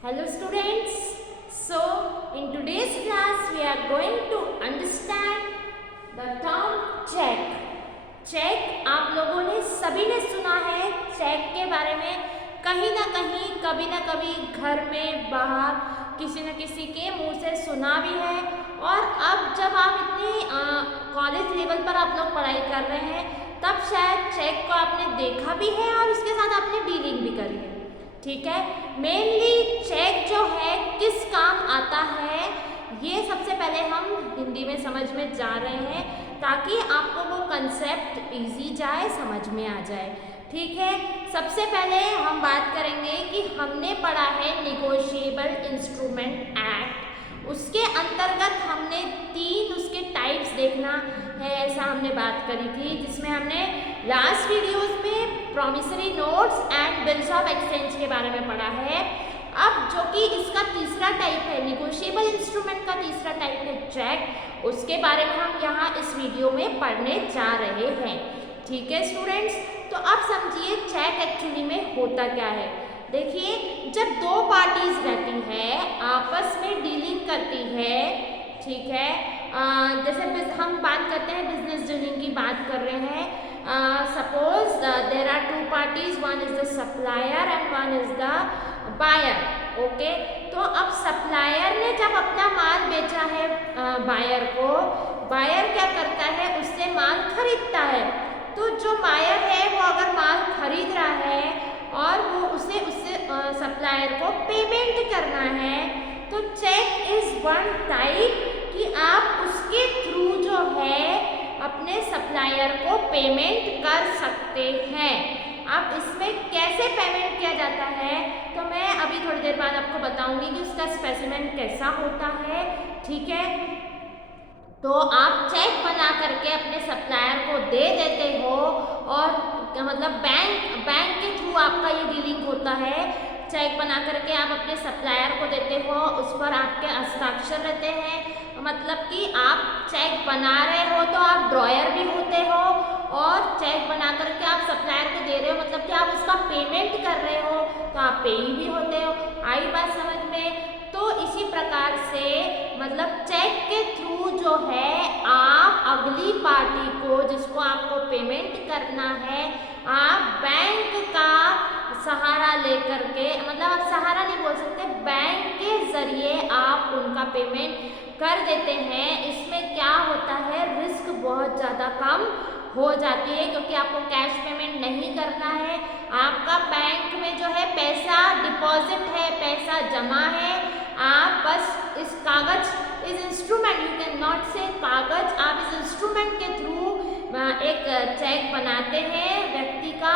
Hello students. So in today's class we are going to understand the term check. Check आप लोगों ने सभी ने सुना है चेक के बारे में, कहीं ना कहीं कभी ना कभी घर में बाहर किसी न किसी के मुंह से सुना भी है। और अब जब आप इतनी कॉलेज लेवल पर आप लोग पढ़ाई कर रहे हैं तब शायद चेक को आपने देखा भी है और उसके साथ आपने डीलिंग भी करी है। ठीक है, मेनली चेक जो है किस काम आता है ये सबसे पहले हम हिंदी में समझ में जा रहे हैं ताकि आपको वो कंसेप्ट इजी जाए, समझ में आ जाए। ठीक है, सबसे पहले हम बात करेंगे कि हमने पढ़ा है निगोशिएबल इंस्ट्रूमेंट एक्ट, उसके अंतर्गत हमने 3 उसके टाइप्स देखना है, ऐसा हमने बात करी थी, जिसमें हमने लास्ट वीडियोस में promissory notes and bills of exchange के बारे में पढ़ा है। अब जो कि इसका तीसरा टाइप है, निगोशिएबल इंस्ट्रूमेंट का तीसरा टाइप है चेक, उसके बारे में हम यहाँ इस वीडियो में पढ़ने जा रहे हैं। ठीक है स्टूडेंट्स, तो अब समझिए चेक एक्चुअली में होता क्या है। देखिए, जब 2 पार्टीज रहती है आपस में डीलिंग करती है, ठीक है, जैसे हम बात करते हैं बिजनेस डीलिंग की बात कर रहे हैं। Suppose there are 2 parties, one is the supplier and one is the buyer. Okay, तो अब सप्लायर ने जब अपना माल बेचा है बायर को, बायर क्या करता है, उससे माल खरीदता है। तो जो बायर है वो अगर माल खरीद रहा है और वो उससे सप्लायर को पेमेंट करना है, तो चेक इज वन टाइप कि आप उसके थ्रू जो है अपने सप्लायर को पेमेंट कर सकते हैं। अब इसमें कैसे पेमेंट किया जाता है तो मैं अभी थोड़ी देर बाद आपको बताऊंगी कि उसका स्पेसिमेन कैसा होता है। ठीक है, तो आप चेक बना करके अपने सप्लायर को दे देते हो और मतलब बैंक के थ्रू आपका ये डीलिंग होता है। चेक बना करके आप अपने सप्लायर को देते हो, उस पर आपके हस्ताक्षर रहते हैं, मतलब कि आप चेक बना रहे हो तो आप ड्रॉयर भी होते हो और चेक बना करके आप सप्लायर को दे रहे हो, मतलब कि आप उसका पेमेंट कर रहे हो तो आप पेई भी होते हो। आई बात समझ में? तो इसी प्रकार से मतलब चेक के थ्रू जो है आप अगली पार्टी को, जिसको आपको पेमेंट करना है, आप बैंक का सहारा लेकर के, मतलब आप सहारा नहीं बोल सकते, बैंक के जरिए आप उनका पेमेंट कर देते हैं। इसमें क्या होता है, रिस्क बहुत ज़्यादा कम हो जाती है क्योंकि आपको कैश पेमेंट नहीं करना है। आपका बैंक में जो है पैसा डिपॉजिट है, पैसा जमा है, आप बस इस कागज, इस इंस्ट्रूमेंट, यू कैन नॉट से कागज, आप इस इंस्ट्रूमेंट के थ्रू एक चेक बनाते हैं व्यक्ति का,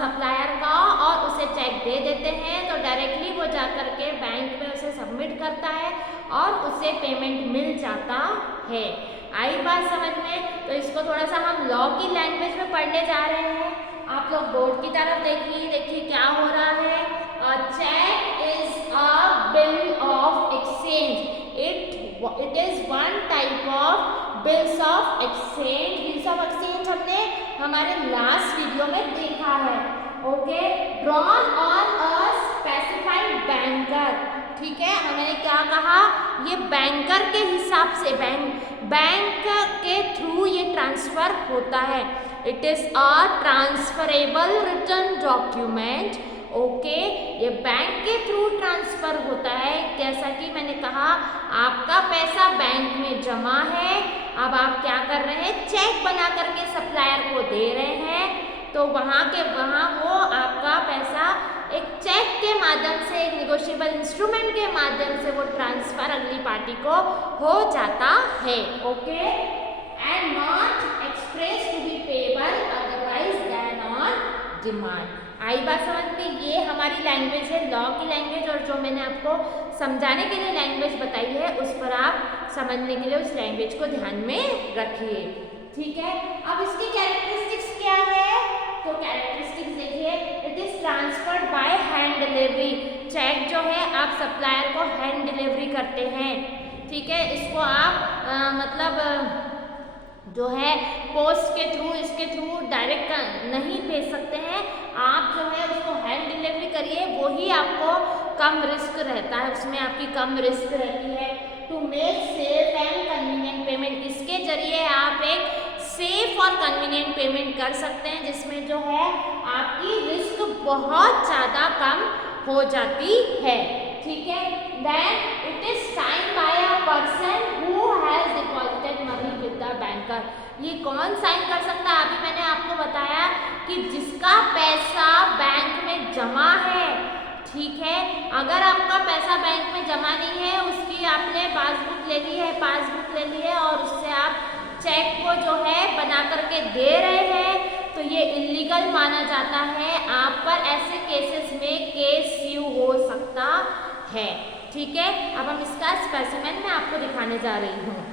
सप्लायर का, और उसे चेक दे देते हैं तो डायरेक्टली वो जा कर के बैंक में उसे सबमिट करता है और उसे पेमेंट मिल जाता है। आई बात समझ में? तो इसको थोड़ा सा हम लॉ की लैंग्वेज में पढ़ने जा रहे हैं। आप लोग बोर्ड की तरफ देखिए क्या हो रहा है। Check is a bill of exchange, it is one type of bills of exchange. Bills of exchange हमने हमारे लास्ट वीडियो में देखा है। Okay, drawn on a specified banker. ठीक है, हमने क्या कहा, ये बैंकर के हिसाब से, बैंक के थ्रू ये ट्रांसफर होता है। It is a transferable return document. Okay, ये बैंक के थ्रू ट्रांसफर होता है। जैसा कि मैंने कहा, आपका पैसा बैंक में जमा है, अब आप क्या कर रहे हैं, चेक बना करके सप्लायर को दे रहे हैं, तो वहाँ वो आपका पैसा एक चेक के माध्यम से, एक निगोशिएबल इंस्ट्रूमेंट के माध्यम से वो ट्रांसफर अगली पार्टी को हो जाता है। Okay, and not express to be payable otherwise then on demand. आई बात समझ में? ये हमारी लैंग्वेज है, लॉ की लैंग्वेज, और जो मैंने आपको समझाने के लिए लैंग्वेज बताई है उस पर आप समझने के लिए उस लैंग्वेज को ध्यान में रखिए। ठीक है, अब इसकी कैरेक्टरिस्टिक्स क्या है, तो कैरेक्टरिस्टिक्स देखिए, it is transferred by hand delivery. Check जो है आप सप्लायर को हैंड डिलीवरी करते हैं। ठीक है, इसको आप मतलब जो है पोस्ट के थ्रू, इसके थ्रू डायरेक्ट नहीं भेज सकते हैं, आप जो है उसको हैंड डिलीवरी करिए, वही आपको कम रिस्क रहता है, उसमें आपकी कम रिस्क रहती है। To make safe and convenient payment, इसके जरिए आप एक सेफ और कन्वीनियंट पेमेंट कर सकते हैं जिसमें जो है आपकी रिस्क बहुत ज़्यादा कम हो जाती है। ठीक है, then it is sign by a person who has deposited money with the banker. ये कौन साइन कर सकता है? अभी मैंने आपको बताया कि जिसका पैसा बैंक में जमा है, ठीक है, अगर आपका पैसा बैंक में जमा नहीं है, उसकी आपने पासबुक ले ली है और उससे आप चेक को जो है बना करके दे रहे हैं, तो ये इलीगल माना जाता है। आप पर ऐसे केसेस में केस ड्यू हो सकता है। ठीक है, अब हम इसका स्पेसिमेन मैं आपको दिखाने जा रही हूँ।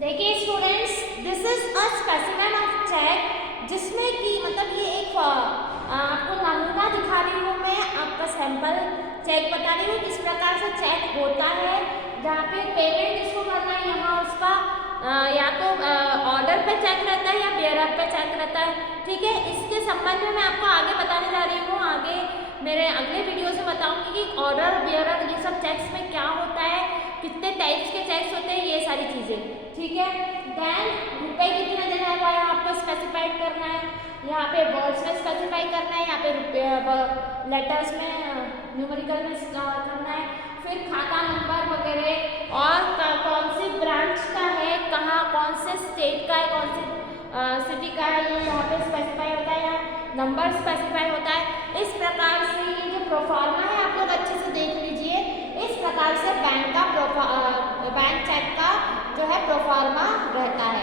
देखिए students, this is a specimen of check, जिसमें कि मतलब ये एक आपको नमूना दिखा रही हूँ मैं, आपका सैंपल चेक बता रही हूँ किस प्रकार से चेक होता है। जहाँ पे पेमेंट जिसको करना है, यहाँ उसका या तो ऑर्डर पे चेक रहता है या बेयरर पे चेक रहता है। ठीक है, इसके संबंध में मैं आपको आगे बताने जा रही हूँ। आगे मेरे अगले वीडियो से बताऊंगी कि ऑर्डर बेयरर ये सब चेक्स में क्या होता है, कितने टाइप्स के चेक्स होते हैं, ये सारी चीज़ें। ठीक है, देन रुपए कितने देना है वो आपको स्पेसिफाइड करना है, यहाँ पे वर्ड्स में स्पेसिफाई करना है, यहाँ पे रुपये लेटर्स में न्यूमेरिकल में करना है, फिर खाता नंबर वगैरह और कौन सी ब्रांच का है, कहाँ कौन से स्टेट का है, कौन सी सिटी का है, ये यहाँ पे स्पेसिफाई होता है, यहाँ नंबर स्पेसिफाई होता है। इस प्रकार से ये जो प्रोफार्मा है आप लोग अच्छे से देख लीजिए। इस प्रकार से बैंक चेक का जो है प्रोफार्मा रहता है।